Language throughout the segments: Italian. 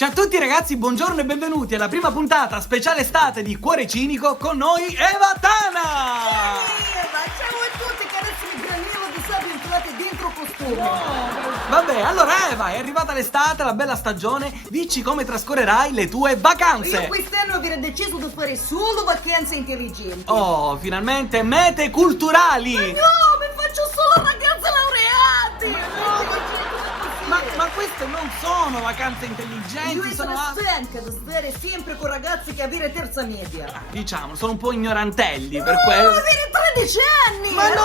Ciao a tutti ragazzi, buongiorno e benvenuti alla prima puntata speciale estate di Cuore Cinico con noi Eva Tana! Eva, ciao a tutti carissimi granello di sabbia entrati dentro costume. Vabbè, allora Eva, è arrivata l'estate, la bella stagione, dici come trascorrerai le tue vacanze! Io quest'anno avrei deciso di fare solo vacanze intelligenti. Oh, finalmente mete culturali! No, mi faccio solo ragazzi laureati! Ma queste non sono vacanze intelligenti, Io sono sono stanca di stare sempre con ragazzi che avere terza media. diciamo, sono un po' ignorantelli per No, quello. avere 13 anni! Ma no!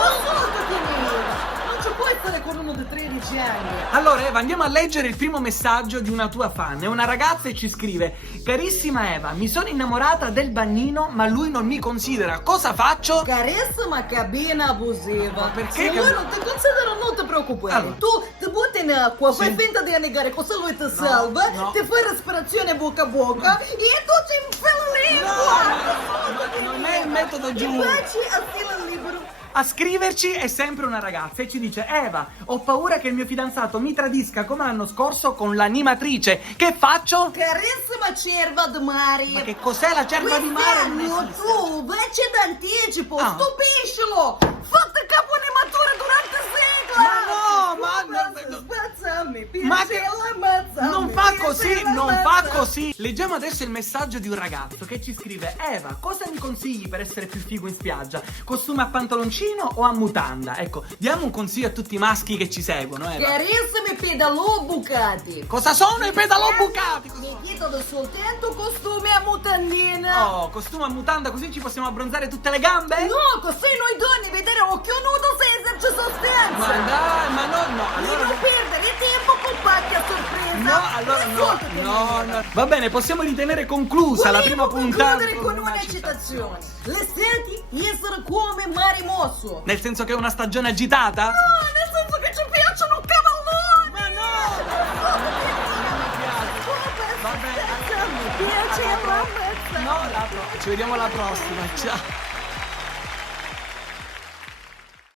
Non ci puoi stare con uno di 13 anni! Allora Eva, andiamo a leggere il primo messaggio di una tua fan. È una ragazza e ci scrive: carissima Eva, mi sono innamorata del bagnino ma lui non mi considera, cosa faccio? Carissima cabina abusiva. Ma perché Se lui non ti considera non ti preoccupare. Allora. Tu ti butti in acqua, Sì. fai finta di annegare, così lui ti salva, no. ti fai respirazione bocca a bocca e tu ti infili lingua. Non è il metodo giusto. Invece a filo libero. A scriverci è sempre una ragazza e ci dice: Eva, ho paura che il mio fidanzato mi tradisca come l'anno scorso con l'animatrice. Che faccio? Carissima cerva di mare. Ma che cos'è la cerva di mare? Non Quest'anno esiste. tu veci d'anticipo, Ah. stupiscilo. Fate capo animatore durante il sigla. Spazzami, Ma piacela, non fa così, piacela, non fa mazzami. così. Leggiamo adesso il messaggio di un ragazzo che ci scrive: Eva, cosa mi consigli per essere più figo in spiaggia? Costume a pantaloncino o a mutanda? Ecco, diamo un consiglio a tutti i maschi che ci seguono, Eva. Carissimi pedalò bucati. Cosa sono i pedalò bucati? Mi chiedono soltanto costume a mutandina. Oh, costume a mutanda così ci possiamo abbronzare tutte le gambe? No, così noi donne vedere occhio nudo senza ci sostanza. Ma dai, ma no, allora... Non perdere tempo con pacchi a sorpresa. No, allora Ascoltati, no. Eva. Va bene, possiamo ritenere conclusa la prima Volevo puntata. concludere con una citazione. Le senti essere come mare mosso. Nel senso che è una stagione agitata? No, nel senso che ci piacciono cavalloni. Ma no! Mi piace la pezza. No, ci vediamo alla prossima, ciao.